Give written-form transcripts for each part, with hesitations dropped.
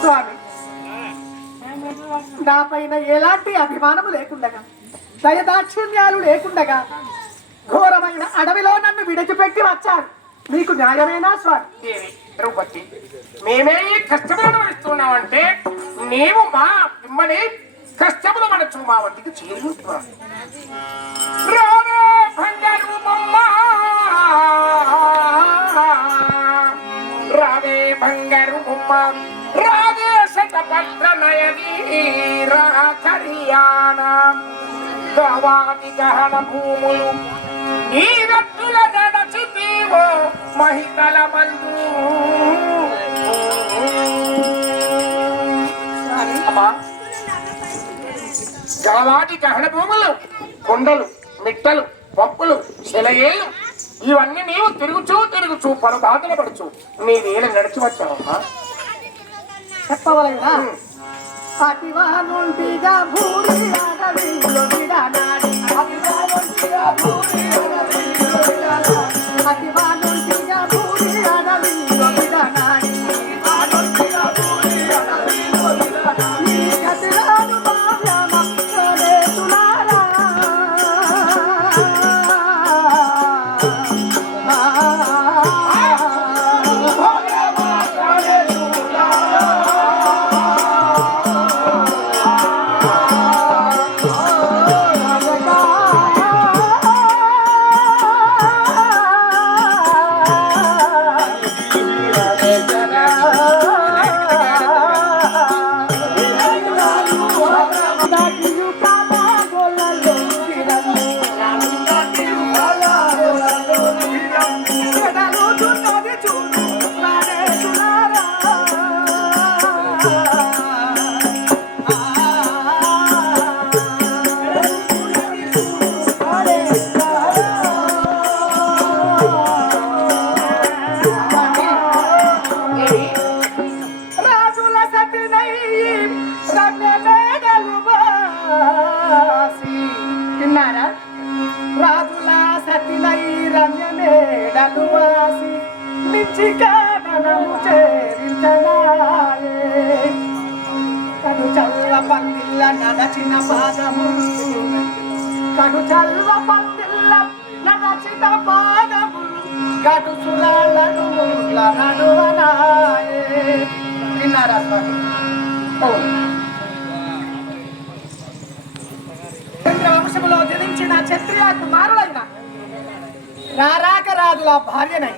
స్వామి, నా పైన ఎలాంటి అభిమానము లేకుండగా, దయదాక్షిణ్యాలు లేకుండగా ఘోరమైన అడవిలో నన్ను విడిచిపెట్టి వచ్చారు. మీకు న్యాయమేనా స్వామి? ద్రౌపది, మేమే కష్టములను ఇస్తున్నామంటే నీవు మా మిమ్మల్ని కష్టములు మనచు మా వంటికి చేరుతున్నావు. రావే బంగారు బొమ్మ, రావే శతపత్ర నయని రాకర్యాణ గవాది గహన భూములు నీ వ్యక్తుల నడచితీవో మహితల మందు. గవాది గహన భూములు, కొండలు, మిట్టలు, పంపులు, శిలయేలు ఇవన్నీ నీవు తిరుగుచూ పలు బాధలు పడుచు నీ వేలు నడిచి వచ్చావమ్మా. చెప్పవలైనా అతివానుంటిగా భూరి అడవిలో విడనాడి, అతివానుంటిగా భూరి అడవిలో విడనాడి, అతివానుంటిగా భూరి అడవిలో విడనాడి, అతివానుంటిగా భూరి అడవిలో విడనాడి, నీ గతిరాను భావ్యమ కరేతులారా. రాజులా సతినై రమ్యమేడలు వాసి నిచ్చికానము చేరించనాయే. కడు చల్ల పందిళ్ళ నడచిన పాదము, కడు చల్ల పందిళ్ళ నడచిన పాదము, కడు సురాలను నడువనాయే. విన్నారా స్వామి? వంశములో జనించిన క్షత్రియ కుమారులైన రారాక రాజుల భార్యనై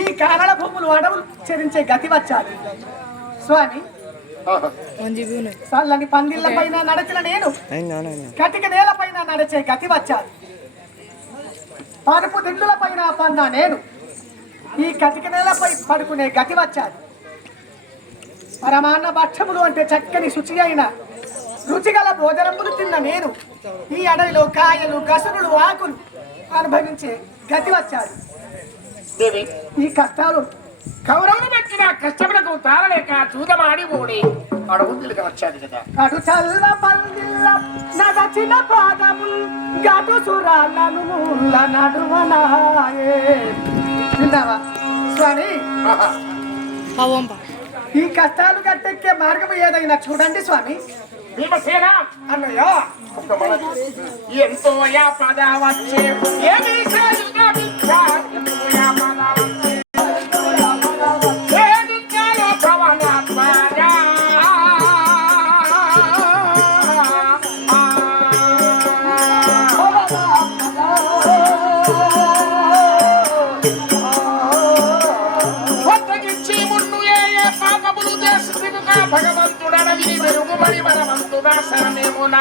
ఈ కారణ భూములు అడవులు చెరించే గతి వచ్చాలి స్వామి. చల్లని పందిళ్ళ పైన నడచిన నేను కటిక నేల పైన నడిచే గతి వచ్చాలి. పరుపు దిండుల పైన పన్న నేను ఈ కటిక నేలపై పడుకునే గతి వచ్చాలి. పరమాన్న భక్షములు అంటే చక్కని శుచి అయిన రుచిగల భోజనములు తిన్న నేను ఈ అడవిలో కాయలు, గసురులు, ఆకులు అనుభవించే గతి వచ్చాడు. ఈ కష్టాలు కౌరవుని పెట్టిన కష్టములకు తాళలేక చూదమాడి ఓడి అడవులకు వచ్చాడు కదా. అడు చల్ల పందిళ్ళ నడచిన పాదములు, గటు సురాలను నడువనాయే. విన్నావా స్వామి? ఈ కష్టాలు గట్టెక్కే మార్గం ఏదైనా చూడండి స్వామి. భీమసేన అన్నయ్య, ఎంతో పద వచ్చే భగవంతుడని వెలుగుబడి మనవంతుడా శరణేమునా.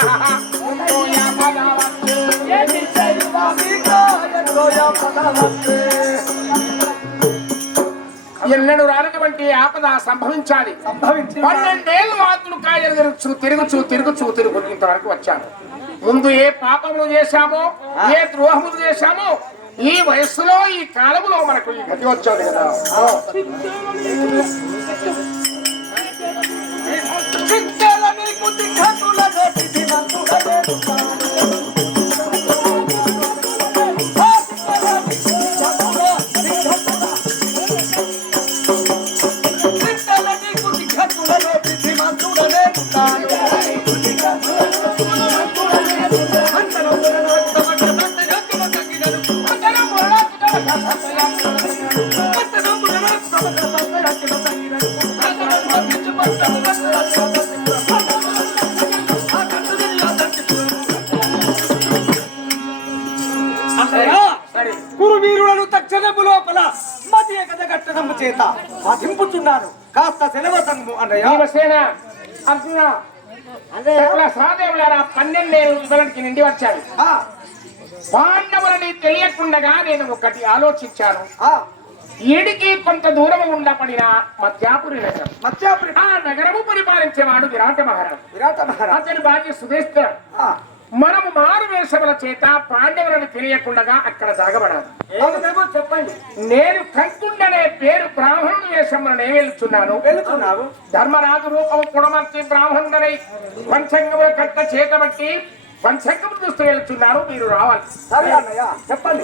ఎన్నడూ రానటువంటి ఆపద సంభవించాలి. 12 ఏళ్ళు ఆకులు కాయలు తిరుగుచూ ఇంతవరకు వచ్చాను. ముందు ఏ పాపములు చేశామో, ఏ ద్రోహములు చేశామో ఈ వయస్సులో ఈ కాలములో మనకు ఈ గతి వచ్చాడు కదా. కురువీరులను తక్షణము లోపల మధ్య కథగట్టనము చేత వధింపుతున్నాను. కాస్త సెలవసంగు అన్నయ్య. భీమసేన, అర్జున, సహదేవులారా 12 ఏళ్ళు యువలకి నిండి వచ్చారు. పాండవులని తెలియకుండగా నేను ఒకటి ఆలోచించాను. ఈడికి కొంత దూరం ఉండబడిన మత్యాపురి నగరం. ఆ నగరము పరిపాలించేవాడు విరాట మహారాజు. అతని భార్య సుధేష్ట. మనము మారు వేషముల చేత పాండవులను తెలియకుండగా అక్కడ దాగబడాలి. చెప్పండి. నేను కంకుండనే పేరు బ్రాహ్మణుడు వేషములను వెళ్తున్నాను. ధర్మరాజు రూపము కుడమర్చి బ్రాహ్మణుడనై పంచంగముల కట్ట చేతబట్టి పంచంగము చూస్తూ వెళ్తున్నాను. మీరు రావాలి. సరే అన్నయ్య చెప్పండి.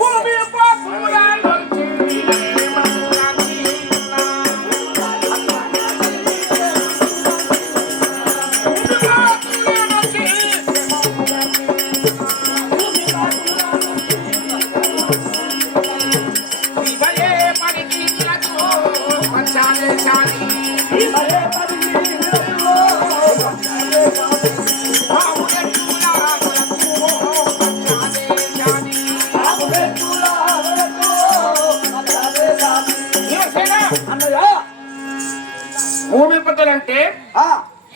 భూమిపతులంటే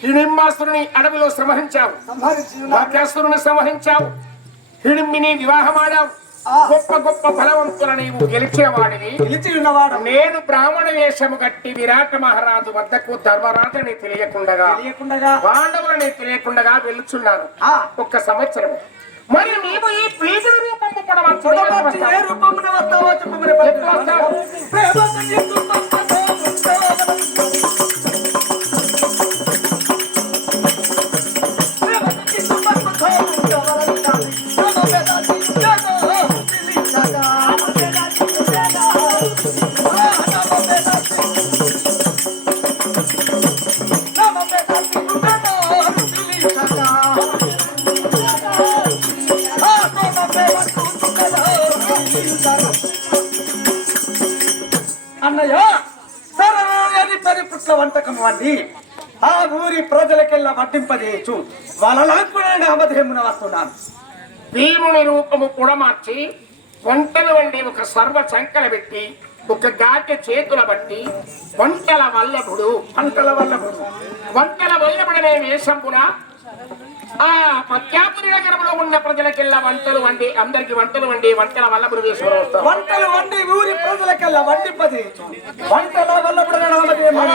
హిడింబాసురుని అడవిలో సంహరించావు, వాక్యాసురుని సంహరించావు, హిడింబిని వివాహమాడావు. గొప్ప గొప్ప బలవంతుల నీవు గెలిచేవాడిని. నేను బ్రాహ్మణ వేషము గట్టి విరాట మహారాజు వద్దకు ధర్మరాజుని తెలియకుండగా పాండవులని తెలియకుండగా వెళ్తున్నాను. ఒక్క సంవత్సరం. మరి నీవు ఈ పీఠుల రూపము పడవచ్చు. అన్నయ్య సరళని పరిపుట్ల వంటకం వండి ఆ ఊరి ప్రజలకెల్లా వడ్డింపజేయచ్చు. వాళ్ళ నామధేమున వస్తున్నాను. భీముని రూపము కూడా మార్చి వంటలు వండి ఒక సర్వ చంకల పెట్టి ఒక గాటె చేతుల బట్టి వంటల వల్లభుడు వంటల వల్లభుడనే వేషంపున ఆ పత్యాపురి నగరంలో ఉన్న ప్రజలకెల్లా వంటలు వండి అందరికి వంటలు వండి వంటల వల్లభుడు వేసుకుని వస్తాం. వంటలు వండి ఊరి ప్రజలకెల్లా వడ్డింపజేయచ్చు. వంటల వల్లభుడు నామధేమున